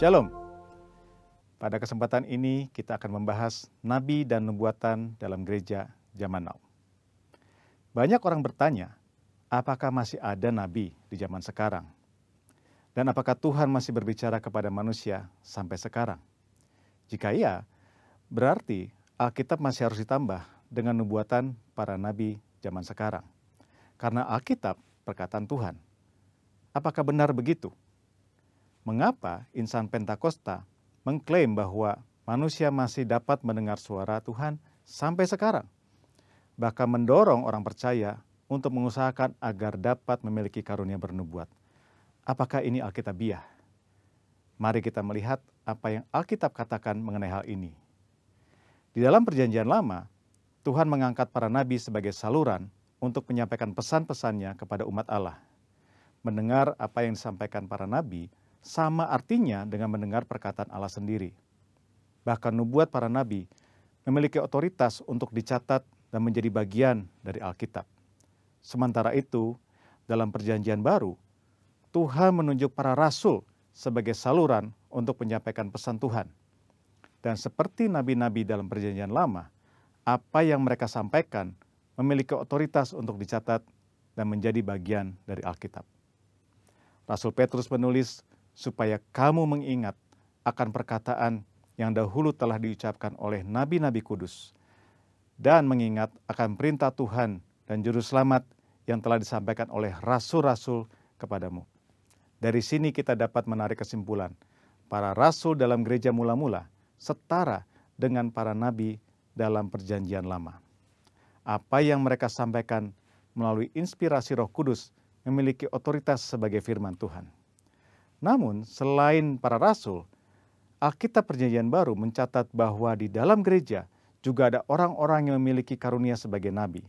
Shalom. Pada kesempatan ini kita akan membahas nabi dan nubuatan dalam gereja zaman now. Banyak orang bertanya, apakah masih ada nabi di zaman sekarang? Dan apakah Tuhan masih berbicara kepada manusia sampai sekarang? Jika iya, berarti Alkitab masih harus ditambah dengan nubuatan para nabi zaman sekarang. Karena Alkitab perkataan Tuhan. Apakah benar begitu? Mengapa insan Pentakosta mengklaim bahwa manusia masih dapat mendengar suara Tuhan sampai sekarang? Bahkan mendorong orang percaya untuk mengusahakan agar dapat memiliki karunia bernubuat. Apakah ini Alkitabiah? Mari kita melihat apa yang Alkitab katakan mengenai hal ini. Di dalam Perjanjian Lama, Tuhan mengangkat para nabi sebagai saluran untuk menyampaikan pesan-pesannya kepada umat Allah. Mendengar apa yang disampaikan para nabi sama artinya dengan mendengar perkataan Allah sendiri. Bahkan nubuat para nabi memiliki otoritas untuk dicatat dan menjadi bagian dari Alkitab. Sementara itu, dalam Perjanjian Baru, Tuhan menunjuk para rasul sebagai saluran untuk menyampaikan pesan Tuhan. Dan seperti nabi-nabi dalam Perjanjian Lama, apa yang mereka sampaikan memiliki otoritas untuk dicatat dan menjadi bagian dari Alkitab. Rasul Petrus menulis, supaya kamu mengingat akan perkataan yang dahulu telah diucapkan oleh nabi-nabi kudus, dan mengingat akan perintah Tuhan dan juru selamat yang telah disampaikan oleh rasul-rasul kepadamu. Dari sini kita dapat menarik kesimpulan, para rasul dalam gereja mula-mula setara dengan para nabi dalam Perjanjian Lama. Apa yang mereka sampaikan melalui inspirasi Roh Kudus memiliki otoritas sebagai firman Tuhan. Namun, selain para rasul, Alkitab Perjanjian Baru mencatat bahwa di dalam gereja juga ada orang-orang yang memiliki karunia sebagai nabi.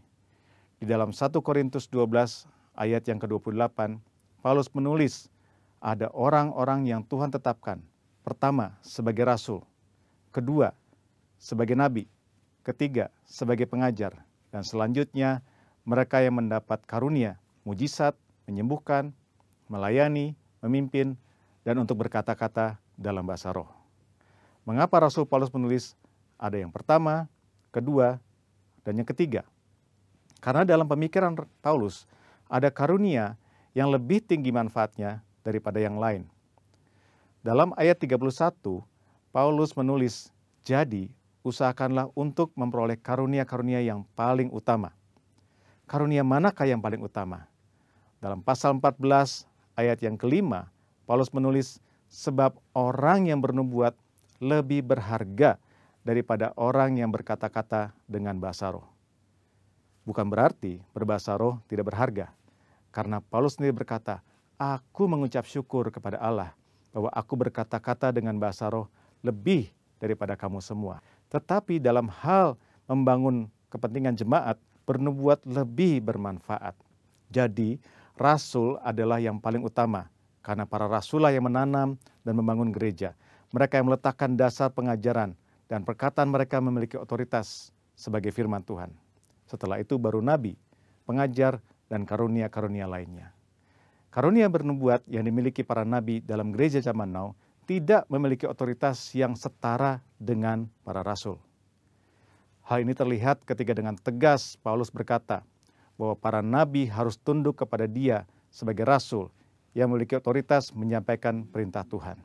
Di dalam 1 Korintus 12 ayat yang ke-28, Paulus menulis, ada orang-orang yang Tuhan tetapkan. Pertama, sebagai rasul. Kedua, sebagai nabi. Ketiga, sebagai pengajar. Dan selanjutnya, mereka yang mendapat karunia, mujizat, menyembuhkan, melayani, memimpin, dan untuk berkata-kata dalam bahasa roh. Mengapa Rasul Paulus menulis ada yang pertama, kedua, dan yang ketiga? Karena dalam pemikiran Paulus ada karunia yang lebih tinggi manfaatnya daripada yang lain. Dalam ayat 31, Paulus menulis, jadi usahakanlah untuk memperoleh karunia-karunia yang paling utama. Karunia manakah yang paling utama? Dalam pasal 14 ayat yang kelima, Paulus menulis, sebab orang yang bernubuat lebih berharga daripada orang yang berkata-kata dengan bahasa roh. Bukan berarti berbahasa roh tidak berharga. Karena Paulus sendiri berkata, aku mengucap syukur kepada Allah bahwa aku berkata-kata dengan bahasa roh lebih daripada kamu semua. Tetapi dalam hal membangun kepentingan jemaat, bernubuat lebih bermanfaat. Jadi, rasul adalah yang paling utama, karena para rasul yang menanam dan membangun gereja. Mereka yang meletakkan dasar pengajaran dan perkataan mereka memiliki otoritas sebagai firman Tuhan. Setelah itu baru nabi, pengajar, dan karunia-karunia lainnya. Karunia bernubuat yang dimiliki para nabi dalam gereja zaman now tidak memiliki otoritas yang setara dengan para rasul. Hal ini terlihat ketika dengan tegas Paulus berkata bahwa para nabi harus tunduk kepada dia sebagai rasul yang memiliki otoritas menyampaikan perintah Tuhan.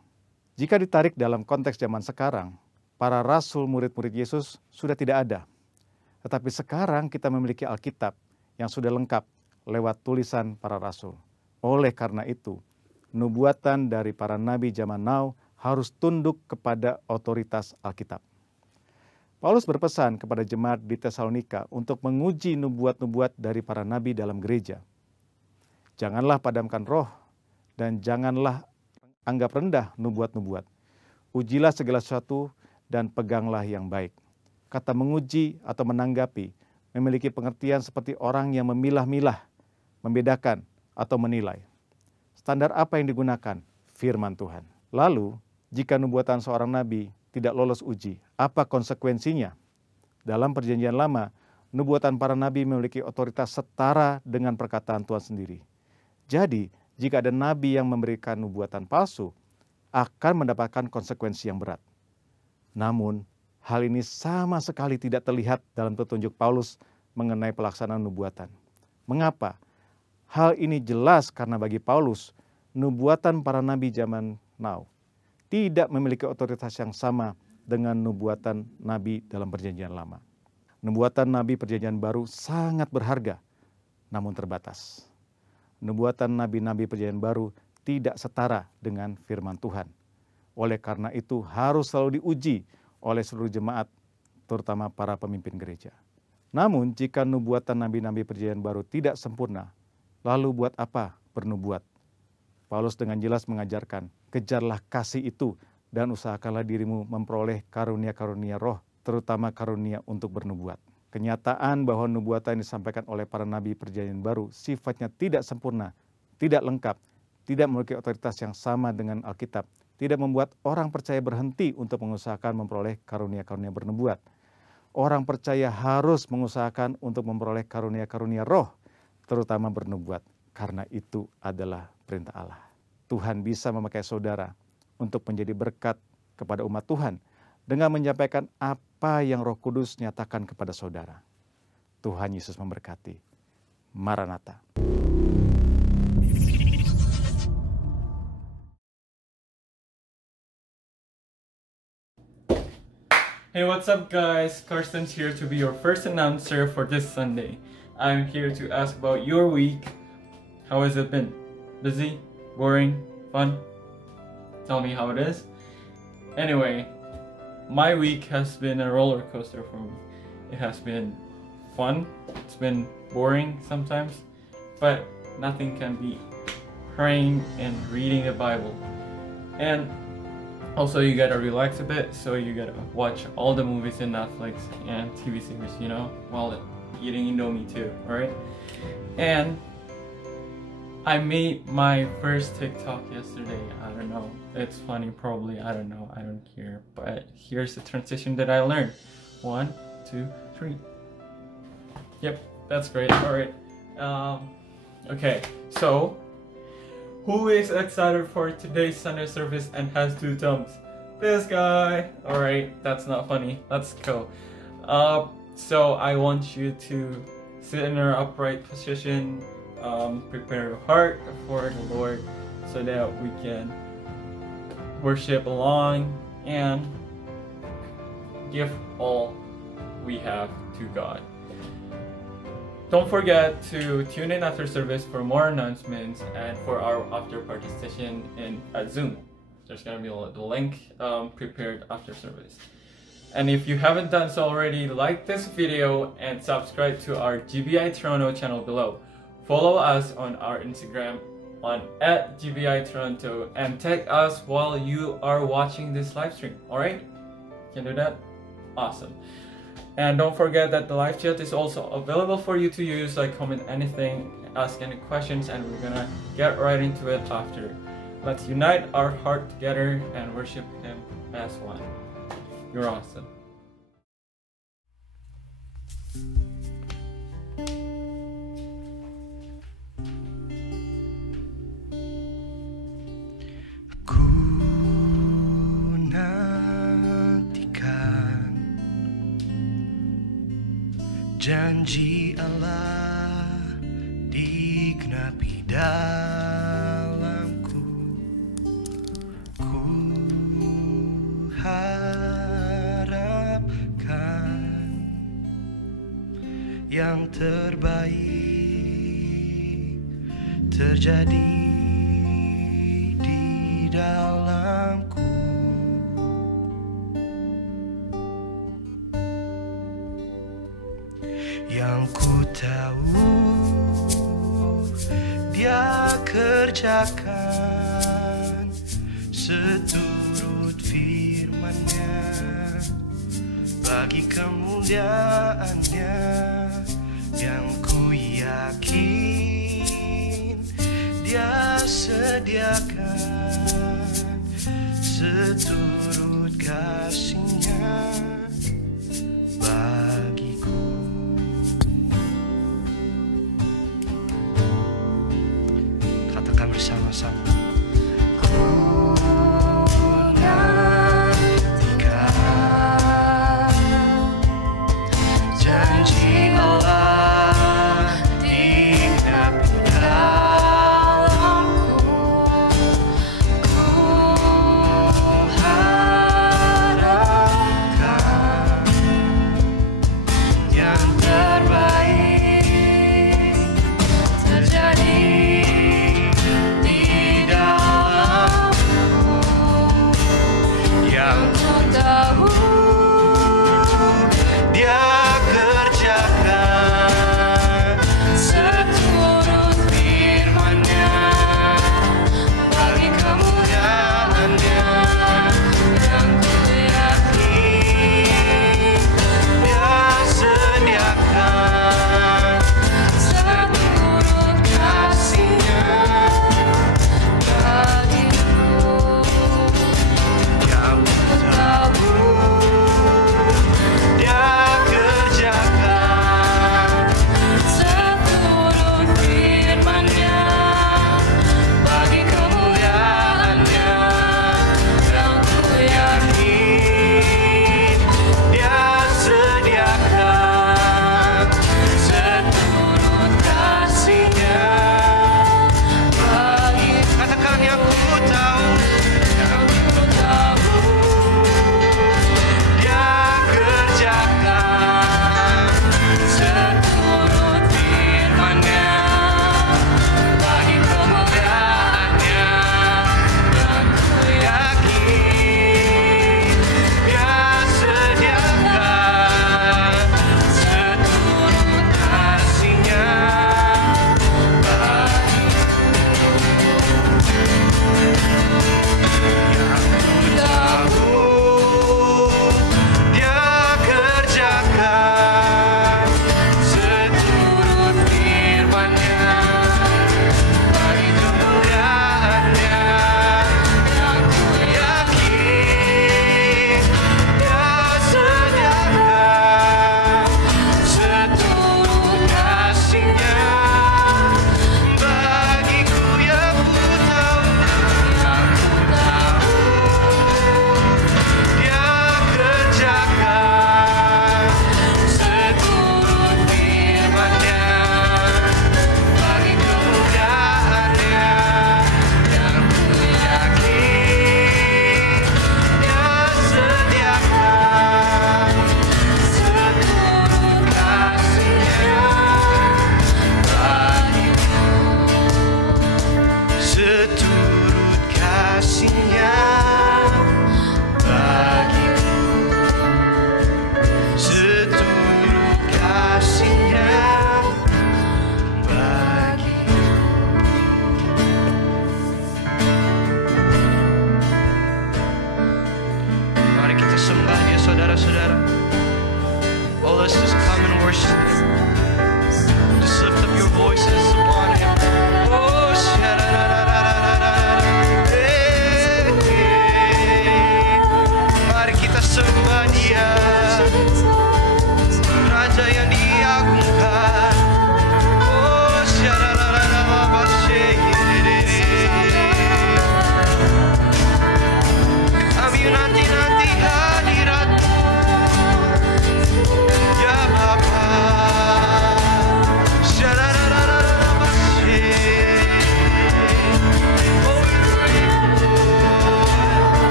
Jika ditarik dalam konteks zaman sekarang, para rasul murid-murid Yesus sudah tidak ada. Tetapi sekarang kita memiliki Alkitab yang sudah lengkap lewat tulisan para rasul. Oleh karena itu, nubuatan dari para nabi zaman now harus tunduk kepada otoritas Alkitab. Paulus berpesan kepada jemaat di Tesalonika untuk menguji nubuat-nubuat dari para nabi dalam gereja. Janganlah padamkan roh dan janganlah anggap rendah nubuat-nubuat. Ujilah segala sesuatu dan peganglah yang baik. Kata menguji atau menanggapi memiliki pengertian seperti orang yang memilah-milah, membedakan atau menilai. Standar apa yang digunakan? Firman Tuhan. Lalu, jika nubuatan seorang nabi tidak lolos uji, apa konsekuensinya? Dalam Perjanjian Lama, nubuatan para nabi memiliki otoritas setara dengan perkataan Tuhan sendiri. Jadi, jika ada nabi yang memberikan nubuatan palsu, akan mendapatkan konsekuensi yang berat. Namun, hal ini sama sekali tidak terlihat dalam petunjuk Paulus mengenai pelaksanaan nubuatan. Mengapa? Hal ini jelas karena bagi Paulus, nubuatan para nabi zaman now tidak memiliki otoritas yang sama dengan nubuatan nabi dalam perjanjian lama. Nubuatan nabi perjanjian baru sangat berharga, namun terbatas. Nubuatan nabi-nabi perjanjian baru tidak setara dengan firman Tuhan. Oleh karena itu harus selalu diuji oleh seluruh jemaat, terutama para pemimpin gereja. Namun jika nubuatan nabi-nabi perjanjian baru tidak sempurna, lalu buat apa bernubuat? Paulus dengan jelas mengajarkan, kejarlah kasih itu dan usahakanlah dirimu memperoleh karunia-karunia roh, terutama karunia untuk bernubuat. Kenyataan bahwa nubuatan yang disampaikan oleh para nabi perjanjian baru sifatnya tidak sempurna, tidak lengkap, tidak memiliki otoritas yang sama dengan Alkitab, tidak membuat orang percaya berhenti untuk mengusahakan memperoleh karunia-karunia bernubuat. Orang percaya harus mengusahakan untuk memperoleh karunia-karunia roh, terutama bernubuat, karena itu adalah perintah Allah. Tuhan bisa memakai saudara untuk menjadi berkat kepada umat Tuhan dengan menyampaikan apa yang Roh Kudus nyatakan kepada saudara. Tuhan Yesus memberkati. Maranatha. Hey, what's up guys? Karsten's here to be your first announcer for this Sunday. I'm here to ask about your week. How has it been? Busy? Boring? Fun? Tell me how it is. Anyway, my week has been a roller coaster for me. It has been fun, it's been boring sometimes, but nothing can beat praying and reading the Bible. And also, you gotta relax a bit, so you gotta watch all the movies in Netflix and TV series, you know, while eating Indomie too, alright? And I made my first TikTok yesterday. I don't know, it's funny probably, I don't know, I don't care. But here's the transition that I learned. 1, 2, 3. Yep, that's great, alright. Okay, so who is excited for today's Sunday service and has 2 thumbs? This guy! Alright, that's not funny. Let's go. So I want you to sit in an upright position, prepare your heart for the Lord so that we can worship along and give all we have to God. Don't forget to tune in after service for more announcements and for our after party session in Zoom. There's going to be the link prepared after service. And if you haven't done so already, like this video and subscribe to our GBI Toronto channel below. Follow us on our Instagram on @GBI Toronto and tag us while you are watching this live stream. Alright? Can do that? Awesome. And don't forget that the live chat is also available for you to use, like comment anything, ask any questions, and we're gonna get right into it after. Let's unite our heart together and worship Him as one. You're awesome. Janji Allah digenapi dalamku. Ku harapkan yang terbaik terjadi di dalamku. Yang ku tahu Dia kerjakan seturut firman-Nya bagi kemuliaan-Nya. Yang ku yakin Dia sediakan seturut kasih-Nya bagiku. Katakan bersama-sama. Ku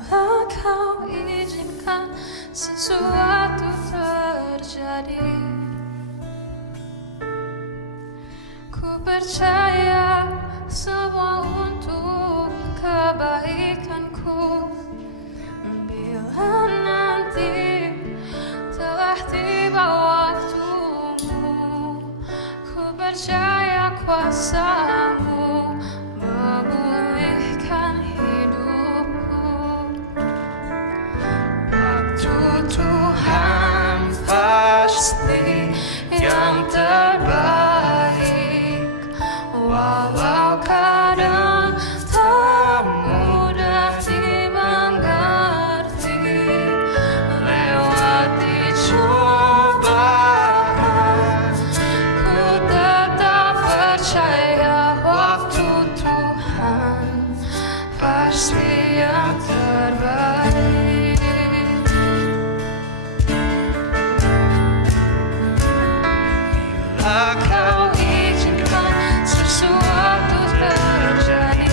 Bila kau izinkan sesuatu terjadi, ku percaya semua untuk kebaikanku. Bila nanti telah tiba waktumu, ku percaya kuasa-Mu memulihkan hidupku. Waktu Tuhan pasti yang terbaik, walau kadang tak mudah dimengerti. Lewati cobaan, ku tetap percaya waktu Tuhan pasti yang terbaik. Bila kau izinkan sesuatu terjadi,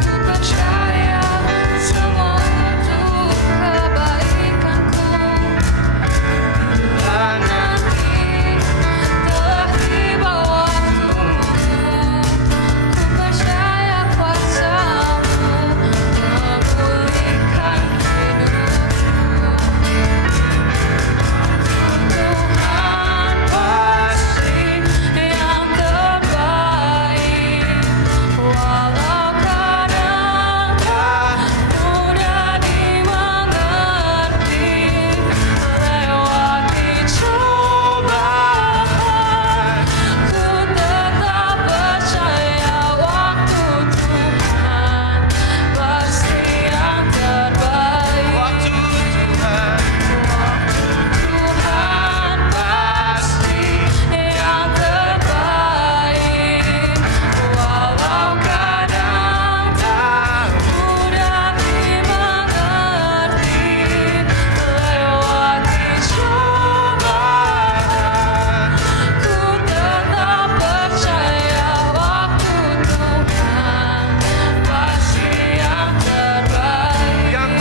ku percaya semua untuk kebaikanku. Bila nanti telah tiba waktumu, ku percaya kuasa-Mu memulihkan hidupku. Tuhan pasti yang terbaik, walau kadang tak mudah dimengerti. Lewati cobaan, ku tetap percaya waktu Tuhan pasti yang terbaik. Waktu Tuhan pasti yang terbaik, walau kadang tak mudah dimengerti. Lewati cobaan, ku tetap percaya waktu Tuhan pasti yang terbaik.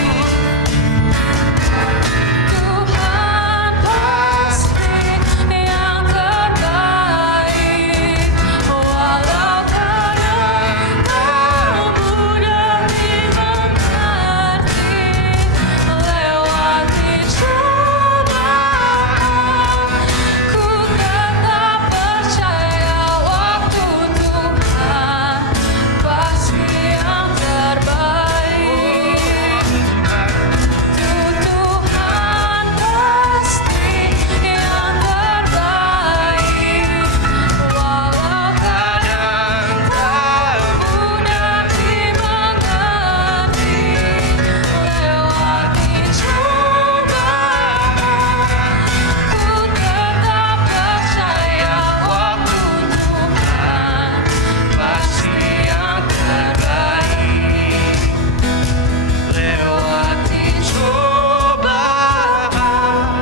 Tuhan pasti yang terbaik, walau kadang tak mudah dimengerti. Lewati cobaan, ku tetap percaya waktu Tuhan pasti yang terbaik. Tuhan pasti yang terbaik, walau kadang tak mudah dimengerti. Lewati cobaan, ku tetap percaya waktu Tuhan pasti yang terbaik. Lewati cobaan,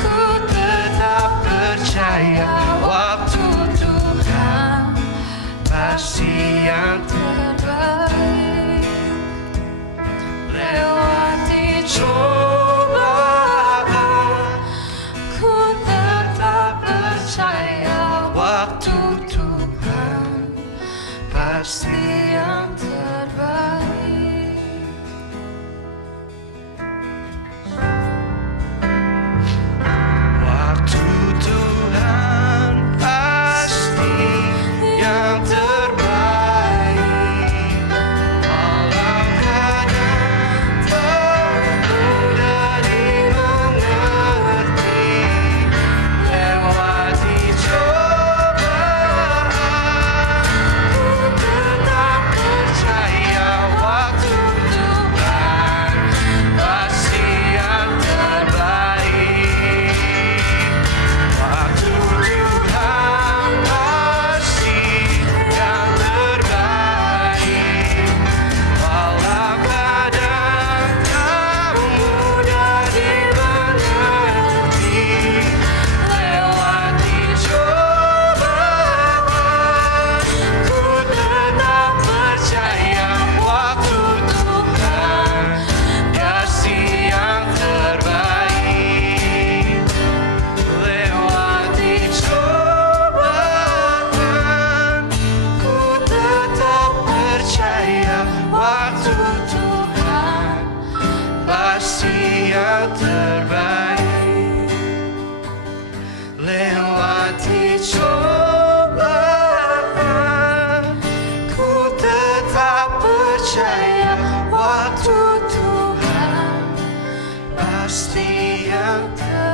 ku tetap percaya waktu Tuhan pasti yang terbaik. Lewati cobaan, ku tetap percaya waktu Tuhan pasti yang terbaik. Waktu Tuhan pasti yang terbaik, walau kadang tak mudah dimengerti. Lewati cobaan, ku tetap percaya waktu Tuhan pasti yang terbaik. Lewati cobaan, ku tetap percaya waktu Tuhan pasti yang terbaik.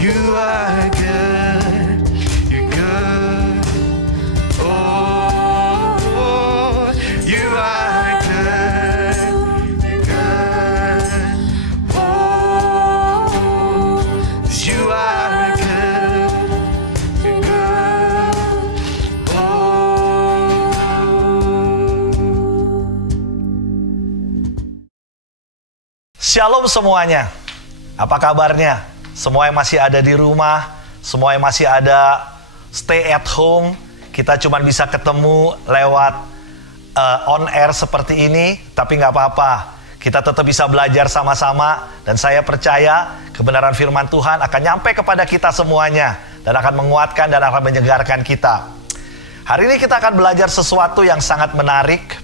You are good, you're good. Oh, you are good, you're good. Oh, you are good, you're good. Shalom semuanya. Apa kabarnya? Semua yang masih ada di rumah, semua yang masih ada stay at home, kita cuma bisa ketemu lewat on air seperti ini, tapi nggak apa-apa. Kita tetap bisa belajar sama-sama, dan saya percaya kebenaran firman Tuhan akan nyampe kepada kita semuanya, dan akan menguatkan dan akan menyegarkan kita. Hari ini kita akan belajar sesuatu yang sangat menarik.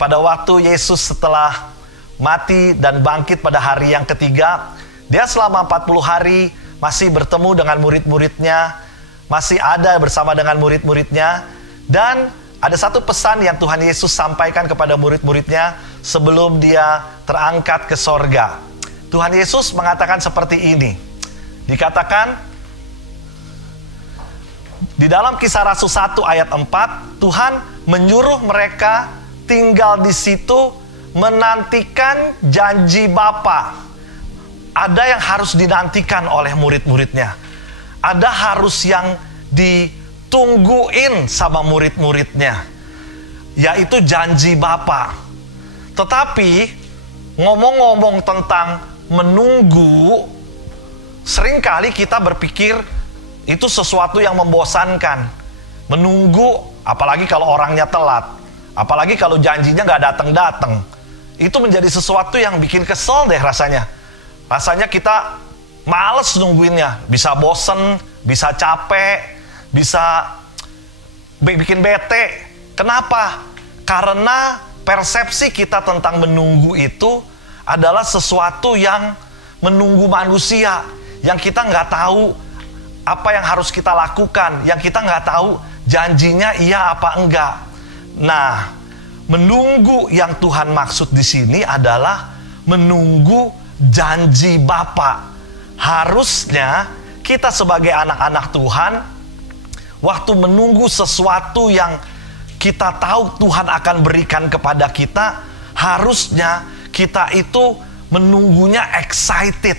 Pada waktu Yesus setelah mati dan bangkit pada hari yang ketiga, dia selama 40 hari masih bertemu dengan murid-muridnya, masih ada bersama dengan murid-muridnya, dan ada satu pesan yang Tuhan Yesus sampaikan kepada murid-muridnya sebelum dia terangkat ke sorga. Tuhan Yesus mengatakan seperti ini. Dikatakan di dalam Kisah Rasul 1 ayat 4, Tuhan menyuruh mereka tinggal di situ menantikan janji Bapa. Ada yang harus dinantikan oleh murid-muridnya. Ada harus yang ditungguin sama murid-muridnya, yaitu janji Bapa. Tetapi ngomong-ngomong tentang menunggu, seringkali kita berpikir itu sesuatu yang membosankan. Menunggu, apalagi kalau orangnya telat, apalagi kalau janjinya nggak datang-datang, itu menjadi sesuatu yang bikin kesel deh rasanya. Rasanya kita males nungguinnya, bisa bosen, bisa capek, bisa bikin bete. Kenapa? Karena persepsi kita tentang menunggu itu adalah sesuatu yang menunggu manusia, yang kita nggak tahu apa yang harus kita lakukan, yang kita nggak tahu janjinya iya apa enggak. Nah, menunggu yang Tuhan maksud di sini adalah menunggu janji Bapa. Harusnya kita sebagai anak-anak Tuhan, waktu menunggu sesuatu yang kita tahu Tuhan akan berikan kepada kita, harusnya kita itu menunggunya excited,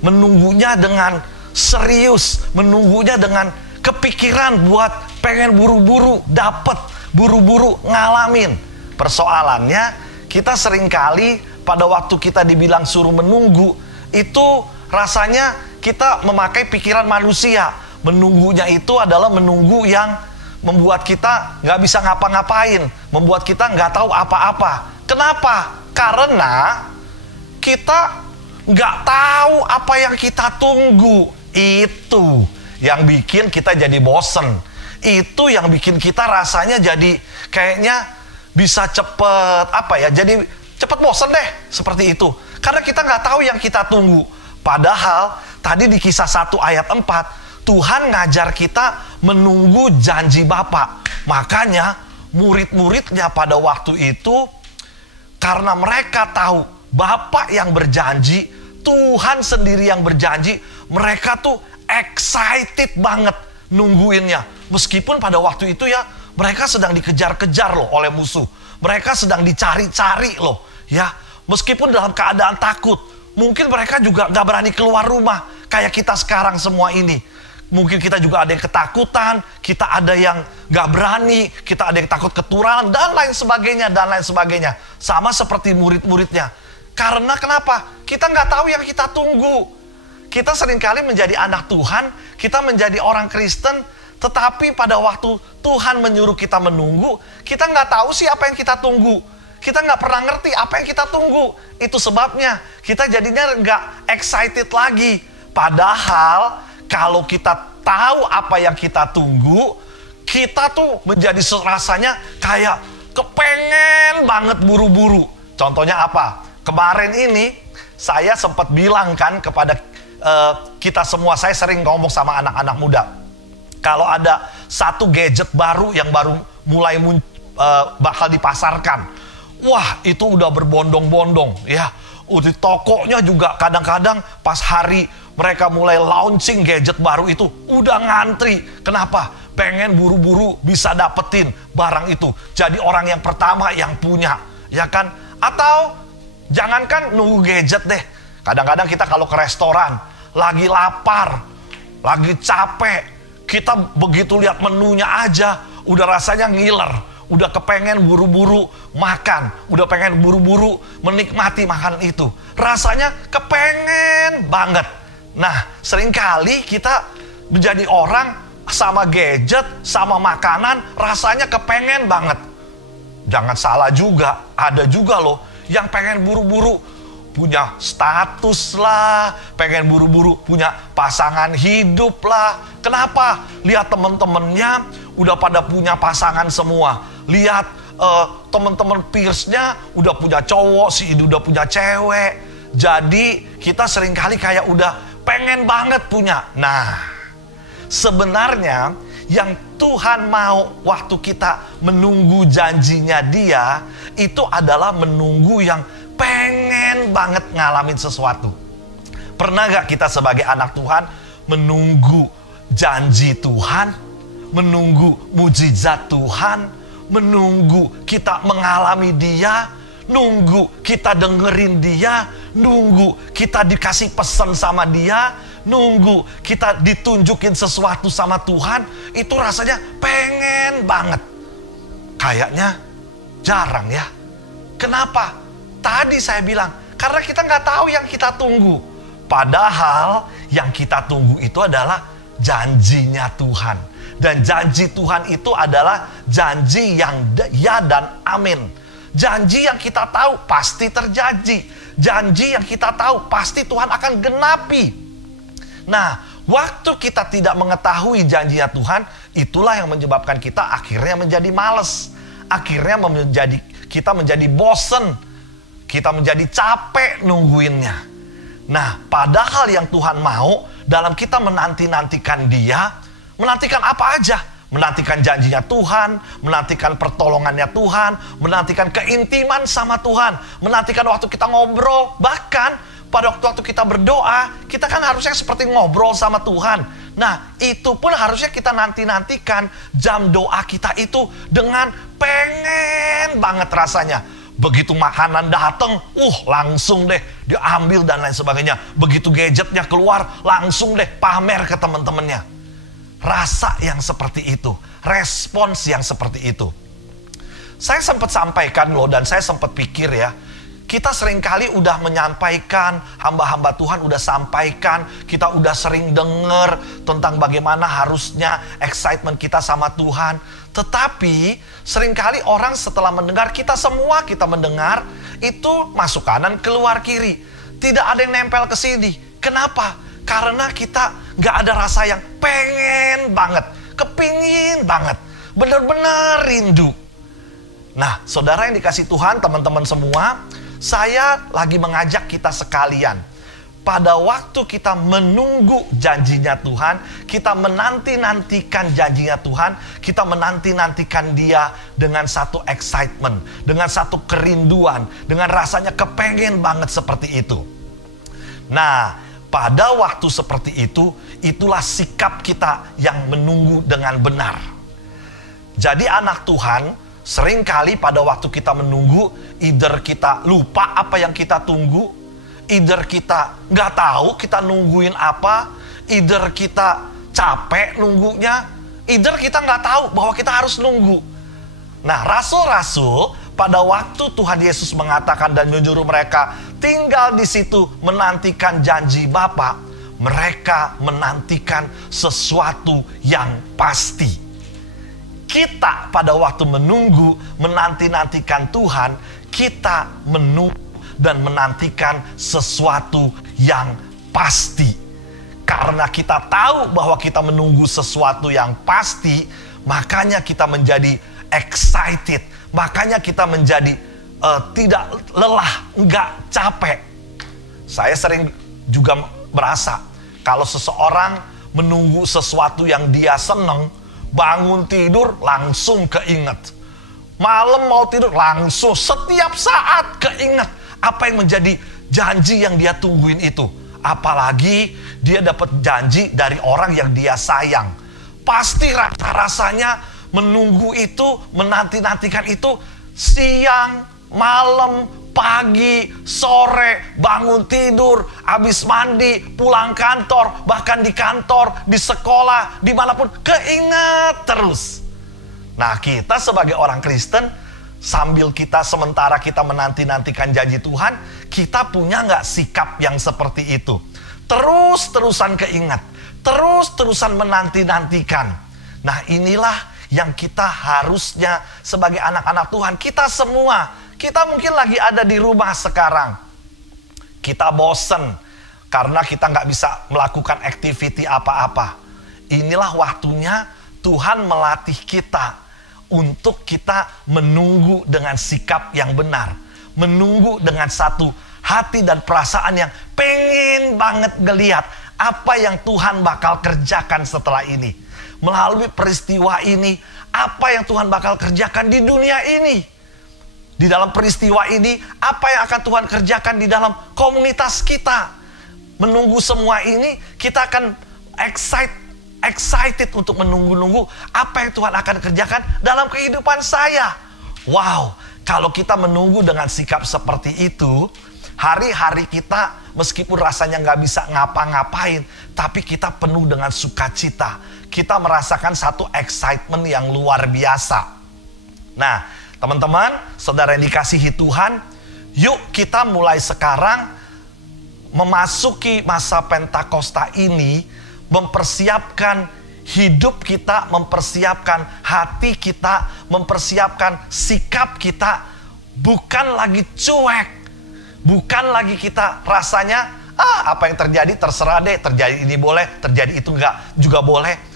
menunggunya dengan serius, menunggunya dengan kepikiran buat pengen buru-buru dapet, buru-buru ngalamin. Persoalannya, kita seringkali pada waktu kita dibilang suruh menunggu, itu rasanya kita memakai pikiran manusia. Menunggunya itu adalah menunggu yang membuat kita nggak bisa ngapa-ngapain, membuat kita nggak tahu apa-apa. Kenapa? Karena kita nggak tahu apa yang kita tunggu. Itu yang bikin kita jadi bosen. Itu yang bikin kita rasanya jadi kayaknya bisa cepet jadi cepet bosen deh, seperti itu. Karena kita nggak tahu yang kita tunggu. Padahal tadi di Kisah 1 ayat 4, Tuhan ngajar kita menunggu janji Bapa. Makanya murid-muridnya pada waktu itu, karena mereka tahu Bapa yang berjanji, Tuhan sendiri yang berjanji, mereka tuh excited banget nungguinnya. Meskipun pada waktu itu ya, mereka sedang dikejar-kejar loh oleh musuh. Mereka sedang dicari-cari loh, ya. Meskipun dalam keadaan takut, mungkin mereka juga gak berani keluar rumah kayak kita sekarang semua ini. Mungkin kita juga ada yang ketakutan, kita ada yang gak berani, kita ada yang takut ketularan, dan lain sebagainya, dan lain sebagainya. Sama seperti murid-muridnya. Karena kenapa? Kita gak tahu yang kita tunggu. Kita seringkali menjadi anak Tuhan, kita menjadi orang Kristen, tetapi pada waktu Tuhan menyuruh kita menunggu, kita nggak tahu sih apa yang kita tunggu. Kita nggak pernah ngerti apa yang kita tunggu. Itu sebabnya kita jadinya nggak excited lagi. Padahal kalau kita tahu apa yang kita tunggu, kita tuh menjadi rasanya kayak kepengen banget buru-buru. Contohnya apa? Kemarin ini saya sempat bilang kan kepada kita semua, saya sering ngomong sama anak-anak muda. Kalau ada satu gadget baru yang baru mulai bakal dipasarkan, wah itu udah berbondong-bondong ya. Di tokonya juga kadang-kadang pas hari mereka mulai launching gadget baru itu, udah ngantri. Kenapa? Pengen buru-buru bisa dapetin barang itu. Jadi orang yang pertama yang punya, ya kan? Atau jangankan nunggu gadget deh. Kadang-kadang kita kalau ke restoran, lagi lapar, lagi capek, kita begitu lihat menunya aja, udah rasanya ngiler. Udah kepengen buru-buru makan, udah pengen buru-buru menikmati makan itu. Rasanya kepengen banget. Nah, seringkali kita menjadi orang sama gadget, sama makanan, rasanya kepengen banget. Jangan salah juga, ada juga loh yang pengen buru-buru punya status lah, pengen buru-buru punya pasangan hidup lah. Kenapa? Lihat temen-temennya udah pada punya pasangan semua. Lihat temen-temen peersnya udah punya cowok, si udah punya cewek. Jadi kita seringkali kayak udah pengen banget punya. Nah, sebenarnya yang Tuhan mau waktu kita menunggu janjinya Dia, itu adalah menunggu yang pengen banget ngalamin sesuatu. Pernah gak kita sebagai anak Tuhan menunggu janji Tuhan, menunggu mujizat Tuhan, menunggu kita mengalami Dia, nunggu kita dengerin Dia, nunggu kita dikasih pesan sama Dia, nunggu kita ditunjukin sesuatu sama Tuhan. Itu rasanya pengen banget. Kayaknya jarang ya. Kenapa? Tadi saya bilang, karena kita nggak tahu yang kita tunggu. Padahal yang kita tunggu itu adalah janjinya Tuhan. Dan janji Tuhan itu adalah janji yang ya dan amin. Janji yang kita tahu pasti terjadi. Janji yang kita tahu pasti Tuhan akan genapi. Nah, waktu kita tidak mengetahui janjinya Tuhan, itulah yang menyebabkan kita akhirnya menjadi malas. Akhirnya kita menjadi bosen. Kita menjadi capek nungguinnya. Nah, padahal yang Tuhan mau dalam kita menanti-nantikan Dia, menantikan apa aja? Menantikan janjinya Tuhan, menantikan pertolongannya Tuhan, menantikan keintiman sama Tuhan, menantikan waktu kita ngobrol, bahkan pada waktu kita berdoa, kita kan harusnya seperti ngobrol sama Tuhan. Nah, itu pun harusnya kita nanti-nantikan jam doa kita itu dengan pengen banget rasanya. Begitu makanan datang, langsung deh diambil dan lain sebagainya. Begitu gadgetnya keluar, langsung deh pamer ke teman-temannya. Rasa yang seperti itu, respons yang seperti itu. Saya sempat sampaikan loh, dan saya sempat pikir ya, kita seringkali udah menyampaikan, hamba-hamba Tuhan udah sampaikan, kita udah sering dengar tentang bagaimana harusnya excitement kita sama Tuhan. Tetapi seringkali orang setelah mendengar, kita semua kita mendengar, itu masuk kanan keluar kiri. Tidak ada yang nempel ke sini. Kenapa? Karena kita gak ada rasa yang pengen banget, kepingin banget, benar-benar rindu. Nah, saudara yang dikasih Tuhan, teman-teman semua, saya lagi mengajak kita sekalian. Pada waktu kita menunggu janjinya Tuhan, kita menanti-nantikan janjinya Tuhan, kita menanti-nantikan Dia dengan satu excitement, dengan satu kerinduan, dengan rasanya kepengen banget seperti itu. Nah, pada waktu seperti itu, itulah sikap kita yang menunggu dengan benar. Jadi anak Tuhan, seringkali pada waktu kita menunggu, either kita lupa apa yang kita tunggu, either kita nggak tahu kita nungguin apa, either kita capek nunggunya, either kita nggak tahu bahwa kita harus nunggu. Nah, rasul-rasul pada waktu Tuhan Yesus mengatakan dan menyuruh mereka tinggal di situ menantikan janji Bapa, mereka menantikan sesuatu yang pasti. Kita pada waktu menunggu, menanti-nantikan Tuhan, kita menunggu dan menantikan sesuatu yang pasti. Karena kita tahu bahwa kita menunggu sesuatu yang pasti, makanya kita menjadi excited. Makanya kita menjadi tidak lelah, nggak capek. Saya sering juga merasa kalau seseorang menunggu sesuatu yang dia seneng, bangun tidur langsung keinget. Malam mau tidur langsung setiap saat keinget apa yang menjadi janji yang dia tungguin itu. Apalagi dia dapat janji dari orang yang dia sayang. Pasti rasanya menunggu itu, menanti-nantikan itu siang, malam, pagi, sore, bangun tidur, habis mandi, pulang kantor, bahkan di kantor, di sekolah, dimanapun, keingat terus. Nah, kita sebagai orang Kristen, sementara kita menanti-nantikan janji Tuhan, kita punya nggak sikap yang seperti itu? Terus-terusan keingat, terus-terusan menanti-nantikan. Nah, inilah yang kita harusnya sebagai anak-anak Tuhan, kita semua. Kita mungkin lagi ada di rumah sekarang. Kita bosen karena kita nggak bisa melakukan aktiviti apa-apa. Inilah waktunya Tuhan melatih kita untuk kita menunggu dengan sikap yang benar. Menunggu dengan satu hati dan perasaan yang pengen banget ngeliat apa yang Tuhan bakal kerjakan setelah ini. Melalui peristiwa ini, apa yang Tuhan bakal kerjakan di dunia ini. Di dalam peristiwa ini, apa yang akan Tuhan kerjakan di dalam komunitas kita. Menunggu semua ini, kita akan excited untuk menunggu-nunggu apa yang Tuhan akan kerjakan dalam kehidupan saya. Wow, kalau kita menunggu dengan sikap seperti itu, hari-hari kita meskipun rasanya nggak bisa ngapa-ngapain, tapi kita penuh dengan sukacita. Kita merasakan satu excitement yang luar biasa. Nah, teman-teman, saudara yang dikasihi Tuhan, yuk kita mulai sekarang memasuki masa Pentakosta ini, mempersiapkan hidup kita, mempersiapkan hati kita, mempersiapkan sikap kita, bukan lagi cuek, bukan lagi kita rasanya, apa yang terjadi terserah deh, terjadi ini boleh, terjadi itu enggak juga boleh.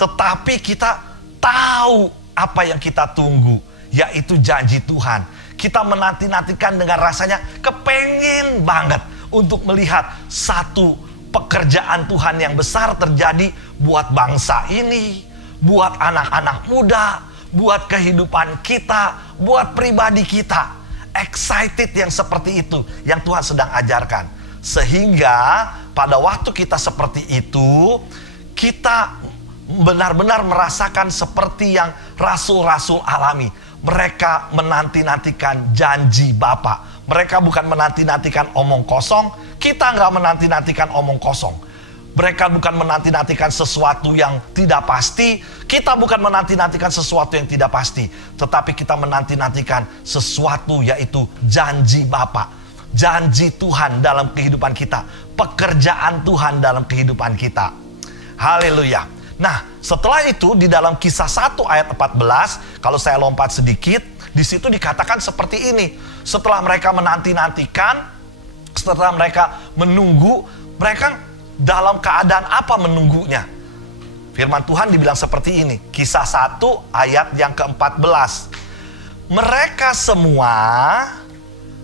Tetapi kita tahu apa yang kita tunggu, yaitu janji Tuhan. Kita menanti-nantikan dengan rasanya kepengen banget untuk melihat satu pekerjaan Tuhan yang besar terjadi buat bangsa ini, buat anak-anak muda, buat kehidupan kita, buat pribadi kita. Excited yang seperti itu yang Tuhan sedang ajarkan. Sehingga pada waktu kita seperti itu, kita benar-benar merasakan seperti yang rasul-rasul alami. Mereka menanti-nantikan janji Bapa. Mereka bukan menanti-nantikan omong kosong. Kita nggak menanti-nantikan omong kosong. Mereka bukan menanti-nantikan sesuatu yang tidak pasti. Kita bukan menanti-nantikan sesuatu yang tidak pasti. Tetapi kita menanti-nantikan sesuatu, yaitu janji Bapa. Janji Tuhan dalam kehidupan kita. Pekerjaan Tuhan dalam kehidupan kita. Haleluya. Nah, setelah itu di dalam Kisah 1 ayat 14, kalau saya lompat sedikit, di situ dikatakan seperti ini. Setelah mereka menanti-nantikan, setelah mereka menunggu, mereka dalam keadaan apa menunggunya? Firman Tuhan dibilang seperti ini. Kisah 1 ayat yang ke-14. Mereka semua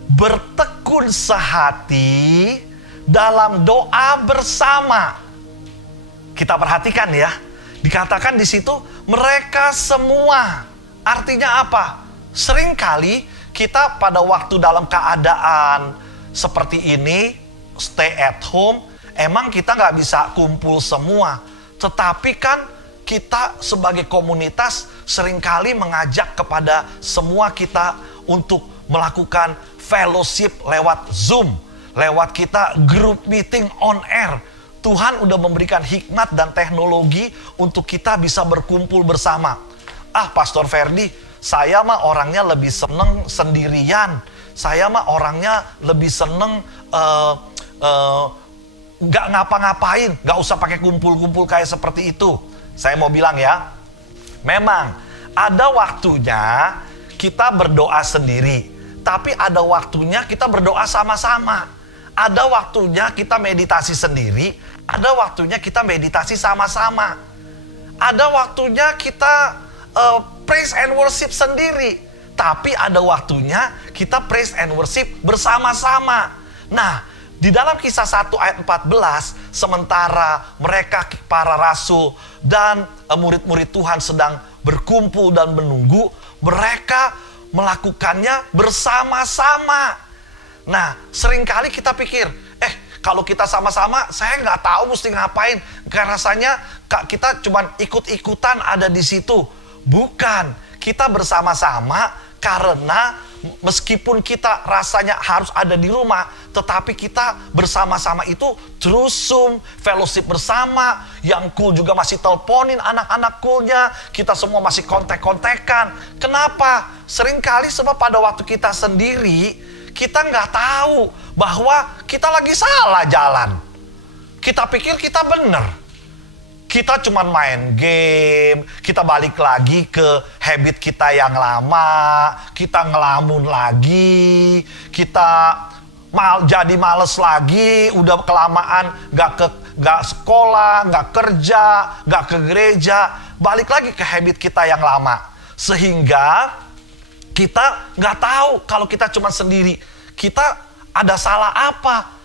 bertekun sehati dalam doa bersama. Kita perhatikan ya. Dikatakan di situ mereka semua. Artinya apa? Seringkali kita pada waktu dalam keadaan seperti ini, stay at home, emang kita nggak bisa kumpul semua. Tetapi kan kita sebagai komunitas seringkali mengajak kepada semua kita untuk melakukan fellowship lewat Zoom, lewat kita group meeting on air. Tuhan udah memberikan hikmat dan teknologi untuk kita bisa berkumpul bersama. Pastor Ferdi, saya mah orangnya lebih seneng sendirian. Saya mah orangnya lebih seneng gak ngapa-ngapain, gak usah pakai kumpul-kumpul kayak seperti itu. Saya mau bilang ya, memang ada waktunya kita berdoa sendiri, tapi ada waktunya kita berdoa sama-sama. Ada waktunya kita meditasi sendiri, ada waktunya kita meditasi sama-sama. Ada waktunya kita praise and worship sendiri, tapi ada waktunya kita praise and worship bersama-sama. Nah, di dalam Kisah 1 ayat 14, sementara mereka para rasul dan murid-murid Tuhan sedang berkumpul dan menunggu, mereka melakukannya bersama-sama. Nah, seringkali kita pikir, Kalau kita sama-sama, saya nggak tahu mesti ngapain. Karena rasanya kita cuma ikut-ikutan ada di situ. Bukan, kita bersama-sama karena meskipun kita rasanya harus ada di rumah, tetapi kita bersama-sama itu terus Zoom, fellowship bersama. Yang cool juga masih teleponin anak-anak coolnya. Kita semua masih kontek-kontekan. Kenapa? Seringkali sebab pada waktu kita sendiri, kita nggak tahu bahwa kita lagi salah jalan. Kita pikir kita benar. Kita cuma main game, kita balik lagi ke habit kita yang lama, kita ngelamun lagi, kita jadi males lagi, udah kelamaan gak sekolah, gak kerja, gak ke gereja, balik lagi ke habit kita yang lama. Sehingga kita gak tahu kalau kita cuma sendiri, kita ada salah apa?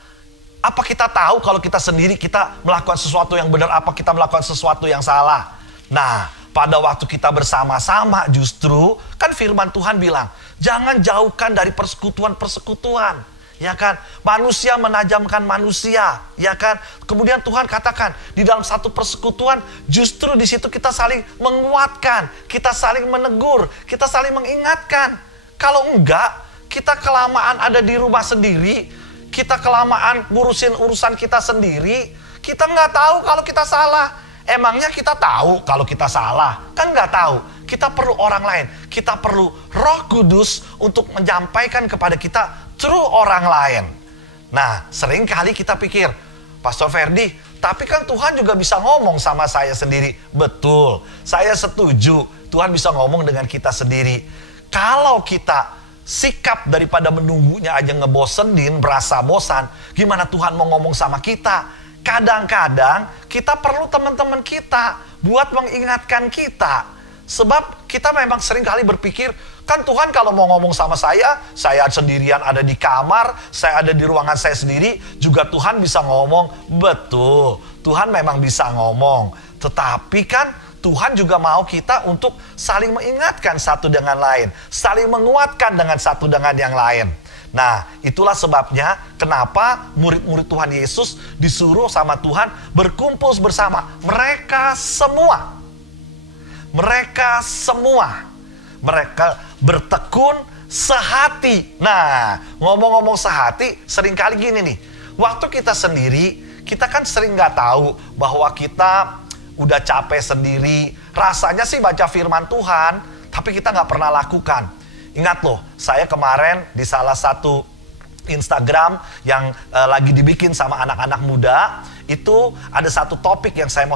Apa kita tahu kalau kita sendiri kita melakukan sesuatu yang benar, apa kita melakukan sesuatu yang salah? Nah, pada waktu kita bersama-sama justru, kan firman Tuhan bilang, jangan jauhkan dari persekutuan-persekutuan. Ya kan? Manusia menajamkan manusia. Ya kan? Kemudian Tuhan katakan, di dalam satu persekutuan, justru di situ kita saling menguatkan, kita saling menegur, kita saling mengingatkan. Kalau enggak, kita kelamaan ada di rumah sendiri, kita kelamaan ngurusin urusan kita sendiri, kita nggak tahu kalau kita salah. Emangnya kita tahu kalau kita salah? Kan nggak tahu. Kita perlu orang lain. Kita perlu Roh Kudus untuk menyampaikan kepada kita through orang lain. Nah, seringkali kita pikir, Pastor Ferdi, tapi kan Tuhan juga bisa ngomong sama saya sendiri. Betul, saya setuju. Tuhan bisa ngomong dengan kita sendiri. Kalau kita sikap daripada menunggunya aja ngebosenin, berasa bosan, gimana Tuhan mau ngomong sama kita? Kadang-kadang kita perlu teman-teman kita buat mengingatkan kita. Sebab kita memang sering kali berpikir, kan Tuhan kalau mau ngomong sama saya sendirian ada di kamar, saya ada di ruangan saya sendiri, juga Tuhan bisa ngomong. Betul, Tuhan memang bisa ngomong. Tetapi kan Tuhan juga mau kita untuk saling mengingatkan satu dengan lain, saling menguatkan dengan satu dengan yang lain. Nah, itulah sebabnya kenapa murid-murid Tuhan Yesus disuruh sama Tuhan berkumpul bersama. Mereka semua bertekun sehati. Nah, ngomong-ngomong sehati, seringkali gini nih. Waktu kita sendiri, kita kan sering nggak tahu bahwa kita udah capek sendiri, rasanya sih baca firman Tuhan, tapi kita nggak pernah lakukan. Ingat loh, saya kemarin di salah satu Instagram yang lagi dibikin sama anak-anak muda, itu ada satu topik yang saya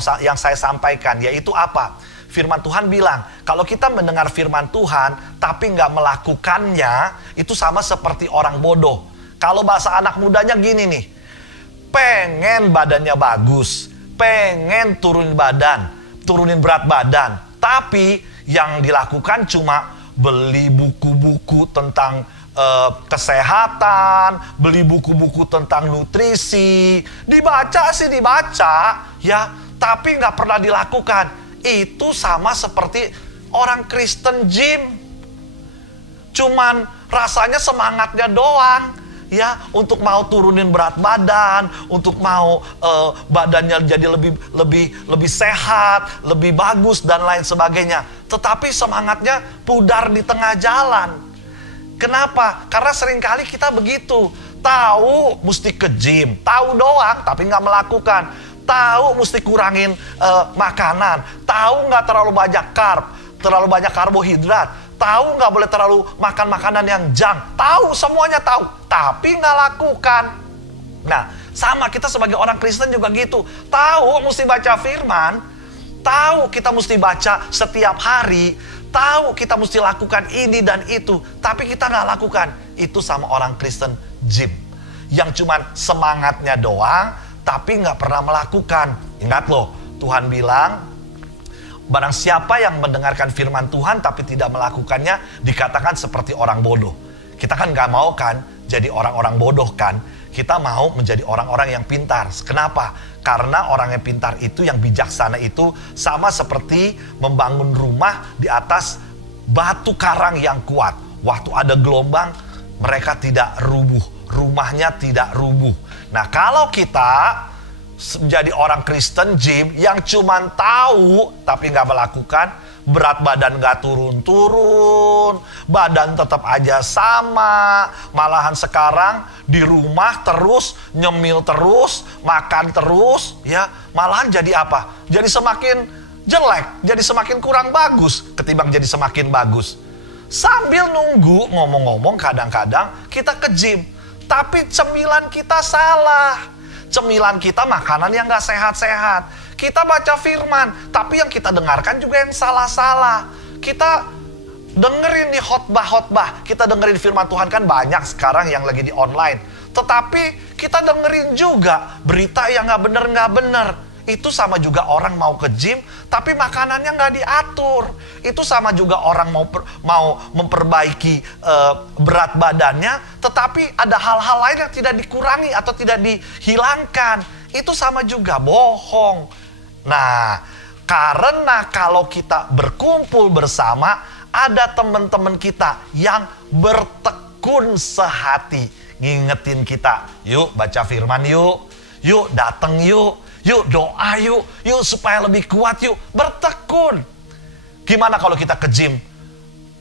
sampaikan, yaitu apa? Firman Tuhan bilang, kalau kita mendengar firman Tuhan, tapi nggak melakukannya, itu sama seperti orang bodoh. Kalau bahasa anak mudanya gini nih, pengen badannya bagus, pengen turunin berat badan, tapi yang dilakukan cuma beli buku-buku tentang kesehatan, beli buku-buku tentang nutrisi, dibaca ya, tapi nggak pernah dilakukan. Itu sama seperti orang Kristen gym, cuman rasanya semangatnya doang. Ya, untuk mau turunin berat badan, untuk mau badannya jadi lebih sehat, lebih bagus dan lain sebagainya. Tetapi semangatnya pudar di tengah jalan. Kenapa? Karena seringkali kita begitu. Tahu mesti ke gym, tahu doang tapi nggak melakukan. Tahu mesti kurangin makanan, tahu nggak terlalu banyak carb, terlalu banyak karbohidrat. Tahu nggak boleh terlalu makan makanan yang junk. Tahu, semuanya tahu. Tapi nggak lakukan. Nah, sama kita sebagai orang Kristen juga gitu. Tahu mesti baca firman. Tahu kita mesti baca setiap hari. Tahu kita mesti lakukan ini dan itu. Tapi kita nggak lakukan. Itu sama orang Kristen gym. Yang cuman semangatnya doang, tapi nggak pernah melakukan. Ingat loh, Tuhan bilang, barang siapa yang mendengarkan firman Tuhan tapi tidak melakukannya, dikatakan seperti orang bodoh. Kita kan gak mau kan jadi orang-orang bodoh kan. Kita mau menjadi orang-orang yang pintar. Kenapa? Karena orang yang pintar itu, yang bijaksana itu, sama seperti membangun rumah di atas batu karang yang kuat. Waktu ada gelombang, mereka tidak rubuh. Rumahnya tidak rubuh. Nah, kalau kita menjadi orang Kristen gym yang cuman tahu tapi nggak melakukan, berat badan nggak turun-turun, badan tetap aja sama, malahan sekarang di rumah terus, nyemil terus, makan terus, ya malahan jadi apa? Jadi semakin jelek, jadi semakin kurang bagus ketimbang jadi semakin bagus. Sambil nunggu, ngomong-ngomong kadang-kadang kita ke gym, tapi cemilan kita salah. Cemilan kita makanan yang gak sehat-sehat. Kita baca firman, tapi yang kita dengarkan juga yang salah-salah. Kita dengerin nih khotbah-khotbah, kita dengerin firman Tuhan, kan banyak sekarang yang lagi di online. Tetapi kita dengerin juga berita yang gak bener. Itu sama juga orang mau ke gym, tapi makanannya nggak diatur. Itu sama juga orang mau memperbaiki berat badannya, tetapi ada hal-hal lain yang tidak dikurangi atau tidak dihilangkan. Itu sama juga bohong. Nah, karena kalau kita berkumpul bersama, ada teman-teman kita yang bertekun sehati, ngingetin kita, yuk baca firman yuk datang yuk doa yuk supaya lebih kuat yuk, bertekun. Gimana kalau kita ke gym,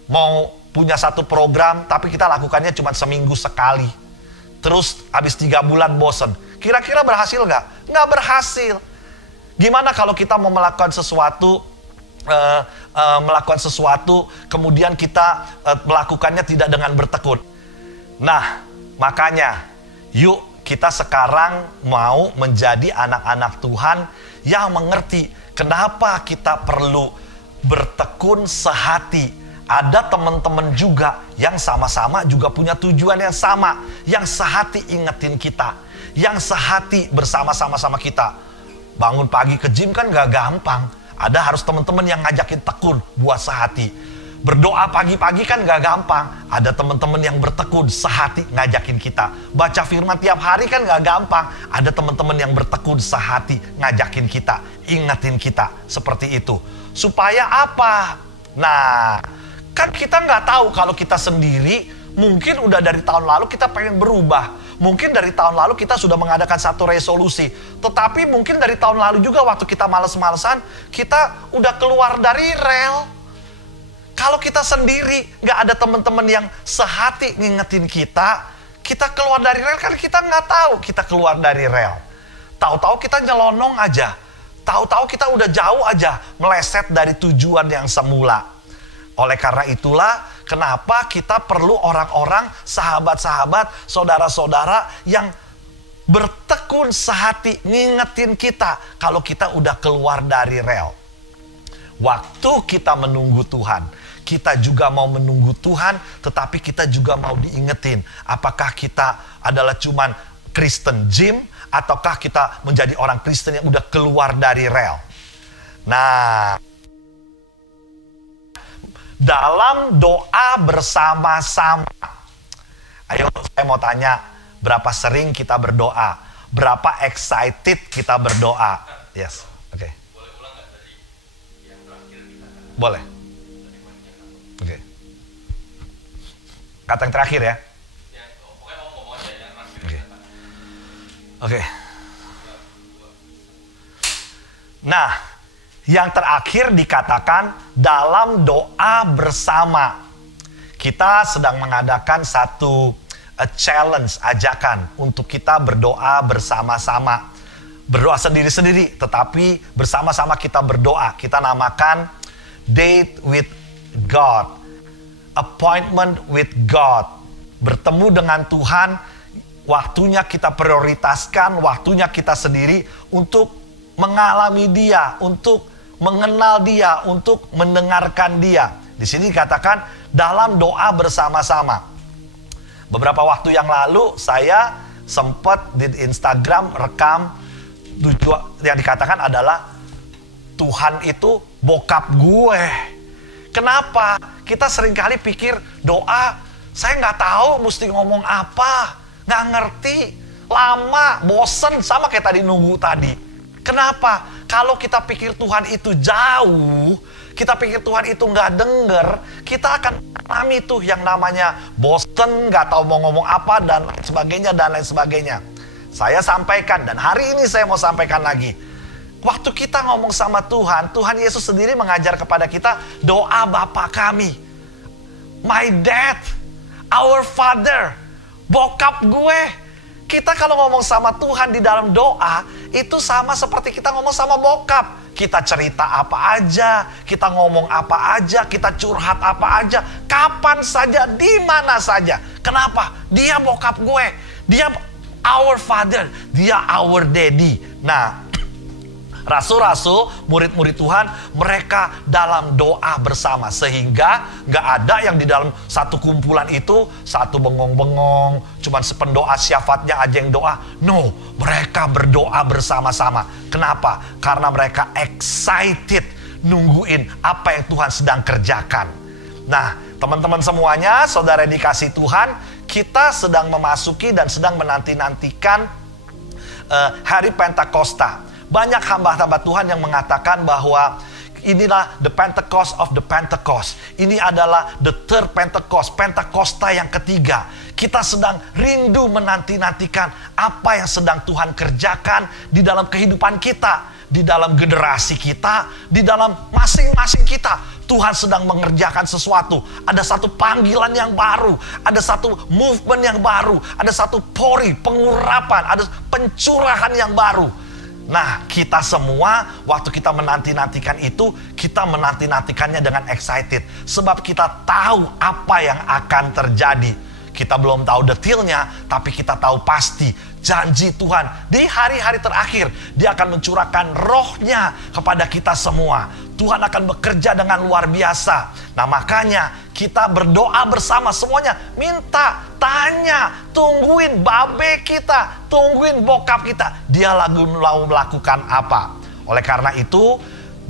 mau punya satu program tapi kita lakukannya cuma seminggu sekali, terus habis 3 bulan bosen, kira-kira berhasil nggak? Nggak berhasil. Gimana kalau kita mau melakukan sesuatu kemudian kita melakukannya tidak dengan bertekun? Nah, makanya yuk kita sekarang mau menjadi anak-anak Tuhan yang mengerti kenapa kita perlu bertekun sehati. Ada teman-teman juga yang sama-sama juga punya tujuan yang sama, yang sehati ingetin kita, yang sehati bersama-sama kita. Bangun pagi ke gym kan gak gampang. Ada harus teman-teman yang ngajakin tekun buat sehati. Berdoa pagi-pagi kan gak gampang. Ada teman-teman yang bertekun sehati ngajakin kita. Baca firman tiap hari kan gak gampang. Ada teman-teman yang bertekun sehati ngajakin kita, ingetin kita. Seperti itu. Supaya apa? Nah, kan kita gak tahu kalau kita sendiri. Mungkin udah dari tahun lalu kita pengen berubah. Mungkin dari tahun lalu kita sudah mengadakan satu resolusi. Tetapi mungkin dari tahun lalu juga waktu kita males-malesan, kita udah keluar dari rel. Kalau kita sendiri, gak ada teman-teman yang sehati ngingetin kita, kita keluar dari rel kan kita gak tahu kita keluar dari rel. Tahu-tahu kita nyelonong aja. Tahu-tahu kita udah jauh aja meleset dari tujuan yang semula. Oleh karena itulah, kenapa kita perlu orang-orang, sahabat-sahabat, saudara-saudara yang bertekun sehati ngingetin kita kalau kita udah keluar dari rel. Waktu kita menunggu Tuhan, kita juga mau menunggu Tuhan, tetapi kita juga mau diingetin. Apakah kita adalah cuman Kristen gym, ataukah kita menjadi orang Kristen yang udah keluar dari rel? Nah, dalam doa bersama-sama, ayo saya mau tanya, berapa sering kita berdoa? Berapa excited kita berdoa? Yes, oke. Boleh. Oke. Kata yang terakhir ya. Oke. Nah, yang terakhir dikatakan dalam doa bersama. Kita sedang mengadakan satu challenge, ajakan untuk kita berdoa bersama-sama. Berdoa sendiri-sendiri, tetapi bersama-sama kita berdoa. Kita namakan Date with God, appointment with God. Bertemu dengan Tuhan, waktunya kita prioritaskan, waktunya kita sendiri untuk mengalami Dia, untuk mengenal Dia, untuk mendengarkan Dia. Di sini dikatakan dalam doa bersama-sama. Beberapa waktu yang lalu saya sempat di Instagram rekam yang dikatakan adalah Tuhan itu bokap gue. Kenapa? Kita seringkali pikir doa, saya nggak tahu mesti ngomong apa, nggak ngerti, lama, bosen, sama kayak tadi nunggu tadi. Kenapa? Kalau kita pikir Tuhan itu jauh, kita pikir Tuhan itu nggak denger, kita akan alami tuh yang namanya bosen, nggak tahu mau ngomong apa, dan lain sebagainya, dan lain sebagainya. Saya sampaikan dan hari ini saya mau sampaikan lagi. Waktu kita ngomong sama Tuhan, Tuhan Yesus sendiri mengajar kepada kita doa Bapa kami. My dad, our father, bokap gue. Kita kalau ngomong sama Tuhan di dalam doa, itu sama seperti kita ngomong sama bokap. Kita cerita apa aja, kita ngomong apa aja, kita curhat apa aja, kapan saja, di mana saja. Kenapa? Dia bokap gue, dia our father, dia our daddy. Nah, rasul-rasul, murid-murid Tuhan, mereka dalam doa bersama. Sehingga gak ada yang di dalam satu kumpulan itu, satu bengong-bengong, cuman sependoa syafatnya aja yang doa. No, mereka berdoa bersama-sama. Kenapa? Karena mereka excited nungguin apa yang Tuhan sedang kerjakan. Nah, teman-teman semuanya, saudara dikasih Tuhan, kita sedang memasuki dan sedang menanti-nantikan hari Pentakosta. Banyak hamba-hamba Tuhan yang mengatakan bahwa inilah the Pentecost of the Pentecost. Ini adalah the third Pentecost, Pentakosta yang ketiga. Kita sedang rindu menanti-nantikan apa yang sedang Tuhan kerjakan di dalam kehidupan kita, di dalam generasi kita, di dalam masing-masing kita. Tuhan sedang mengerjakan sesuatu. Ada satu panggilan yang baru, ada satu movement yang baru, ada satu pori, pengurapan, ada pencurahan yang baru. Nah, kita semua waktu kita menanti-nantikan itu, kita menanti-nantikannya dengan excited. Sebab kita tahu apa yang akan terjadi. Kita belum tahu detailnya, tapi kita tahu pasti janji Tuhan di hari-hari terakhir. Dia akan mencurahkan rohnya kepada kita semua. Tuhan akan bekerja dengan luar biasa. Nah, makanya kita berdoa bersama semuanya. Minta, tanya, tungguin babe kita, tungguin bokap kita. Dia lagi mau melakukan apa. Oleh karena itu,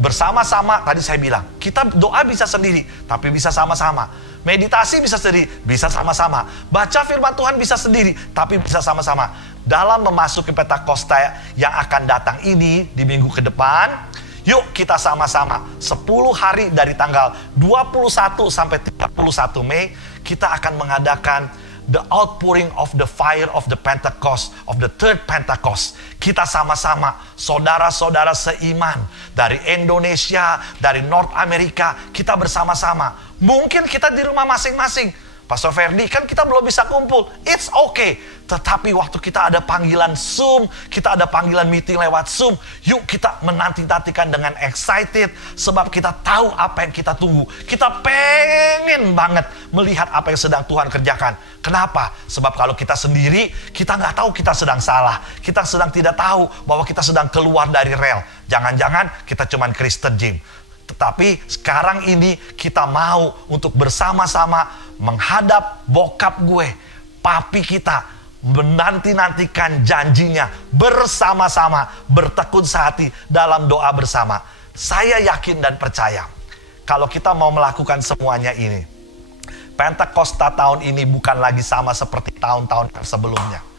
bersama-sama, tadi saya bilang, kita doa bisa sendiri, tapi bisa sama-sama. Meditasi bisa sendiri, bisa sama-sama. Baca firman Tuhan bisa sendiri, tapi bisa sama-sama. Dalam memasuki Pentakosta yang akan datang ini, di minggu ke depan, yuk kita sama-sama 10 hari dari tanggal 21 sampai 31 Mei, kita akan mengadakan the outpouring of the fire of the Pentecost, of the third Pentecost. Kita sama-sama, saudara-saudara seiman, dari Indonesia, dari North America, kita bersama-sama. Mungkin kita di rumah masing-masing. Pastor Ferdi, kan kita belum bisa kumpul. It's okay. Tetapi waktu kita ada panggilan Zoom, kita ada panggilan meeting lewat Zoom, yuk kita menanti-nantikan dengan excited. Sebab kita tahu apa yang kita tunggu. Kita pengen banget melihat apa yang sedang Tuhan kerjakan. Kenapa? Sebab kalau kita sendiri, kita nggak tahu kita sedang salah. Kita sedang tidak tahu bahwa kita sedang keluar dari rel. Jangan-jangan kita cuman Kristen gym. Tetapi sekarang ini kita mau untuk bersama-sama menghadap bokap gue, papi kita, menanti-nantikan janjinya bersama-sama, bertekun sehati dalam doa bersama. Saya yakin dan percaya kalau kita mau melakukan semuanya ini, Pentakosta tahun ini bukan lagi sama seperti tahun-tahun sebelumnya.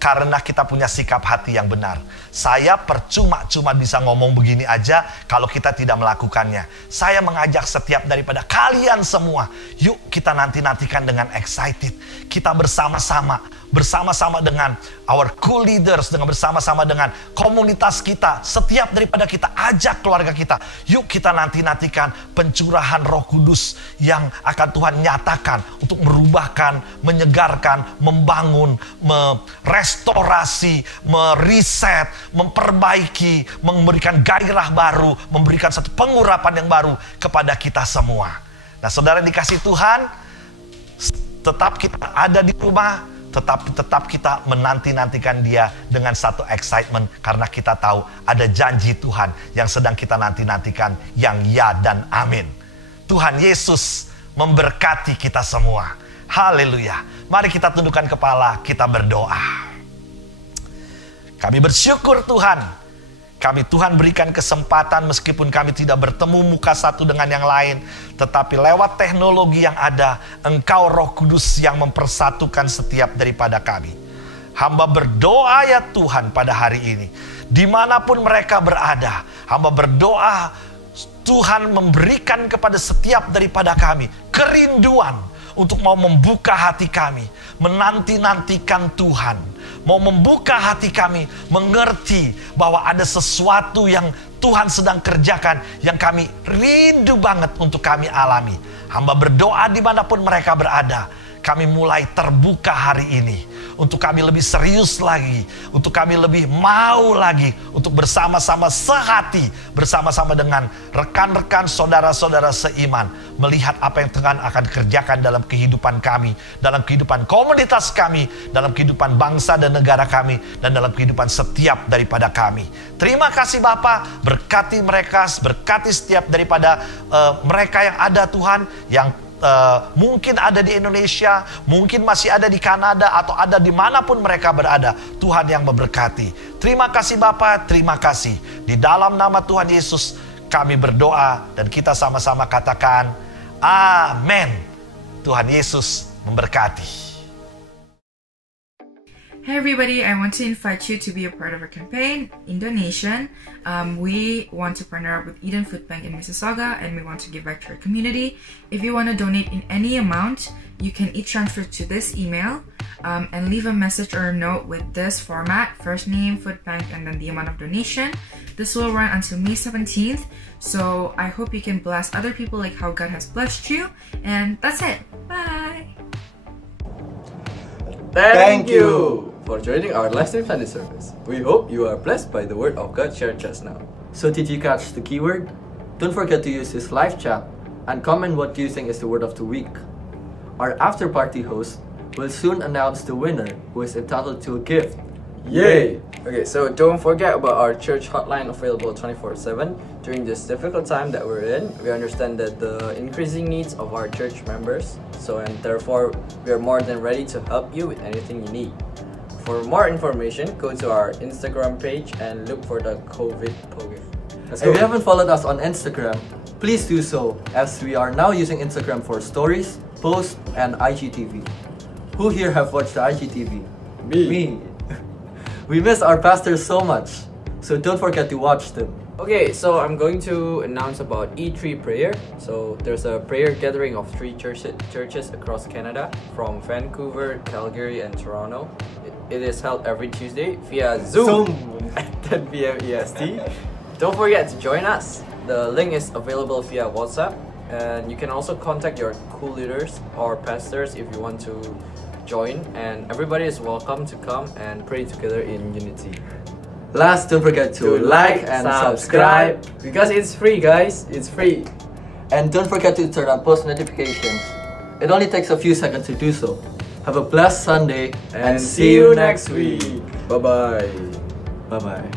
Karena kita punya sikap hati yang benar. Saya percuma bisa ngomong begini aja kalau kita tidak melakukannya. Saya mengajak setiap daripada kalian semua, yuk kita nanti-nantikan dengan excited. Kita bersama-sama dengan our cool leaders, dengan bersama-sama dengan komunitas kita. Setiap daripada kita ajak keluarga kita, yuk kita nanti-nantikan pencurahan Roh Kudus yang akan Tuhan nyatakan untuk merubahkan, menyegarkan, membangun, merestorasi, meriset, memperbaiki, memberikan gairah baru, memberikan satu pengurapan yang baru kepada kita semua. Nah, saudara dikasih Tuhan, tetap kita ada di rumah, tetap kita menanti-nantikan dia dengan satu excitement, karena kita tahu ada janji Tuhan yang sedang kita nanti-nantikan, yang ya dan amin. Tuhan Yesus memberkati kita semua. Haleluya. Mari kita tundukkan kepala, kita berdoa. Kami bersyukur Tuhan. Tuhan berikan kesempatan meskipun kami tidak bertemu muka satu dengan yang lain. Tetapi lewat teknologi yang ada, Engkau Roh Kudus yang mempersatukan setiap daripada kami. Hamba berdoa ya Tuhan pada hari ini. Dimanapun mereka berada, hamba berdoa Tuhan memberikan kepada setiap daripada kami kerinduan untuk mau membuka hati kami, menanti-nantikan Tuhan, mau membuka hati kami, mengerti bahwa ada sesuatu yang Tuhan sedang kerjakan, yang kami rindu banget untuk kami alami. Hamba berdoa dimanapun mereka berada, kami mulai terbuka hari ini. Untuk kami lebih serius lagi, untuk kami lebih mau lagi, untuk bersama-sama sehati, bersama-sama dengan rekan-rekan saudara-saudara seiman, melihat apa yang Tuhan akan kerjakan dalam kehidupan kami, dalam kehidupan komunitas kami, dalam kehidupan bangsa dan negara kami, dan dalam kehidupan setiap daripada kami. Terima kasih Bapa, berkati mereka, berkati setiap daripada mereka yang ada Tuhan, yang mungkin ada di Indonesia, mungkin masih ada di Kanada, atau ada dimanapun mereka berada. Tuhan yang memberkati. Terima kasih Bapa, terima kasih. Di dalam nama Tuhan Yesus kami berdoa, dan kita sama-sama katakan amin. Tuhan Yesus memberkati. Hey everybody, I want to invite you to be a part of our campaign in donation. We want to partner up with Eden Food Bank in Mississauga, and we want to give back to our community. If you want to donate in any amount, you can e-transfer to this email and leave a message or a note with this format: first name, food bank, and then the amount of donation. This will run until May 17th, so I hope you can bless other people like how God has blessed you. And that's it. Bye! Thank you for joining our live stream Sunday service. We hope you are blessed by the word of God shared just now. So did you catch the keyword? Don't forget to use this live chat and comment what you think is the word of the week. Our after party host will soon announce the winner who is entitled to a gift. Yay! Okay, so don't forget about our church hotline available 24/7 during this difficult time that we're in. We understand that the increasing needs of our church members, and therefore we are more than ready to help you with anything you need. For more information, go to our Instagram page and look for the COVID program. If you haven't followed us on Instagram, please do so, as we are now using Instagram for stories, posts, and IGTV. Who here have watched the IGTV? Me. We miss our pastors so much, so don't forget to watch them. Okay, so I'm going to announce about E3 prayer. So there's a prayer gathering of 3 churches across Canada, from Vancouver, Calgary, and Toronto. It is held every Tuesday via Zoom at 10 p.m. EST. Don't forget to join us. The link is available via WhatsApp, and you can also contact your co-leaders or pastors if you want to join, and everybody is welcome to come and pray together in unity. Last, don't forget to like and subscribe, because it's free, guys. It's free. and don't forget to turn on post notifications. It only takes a few seconds to do so. Have a blessed Sunday And see you next week. Bye bye. Bye bye.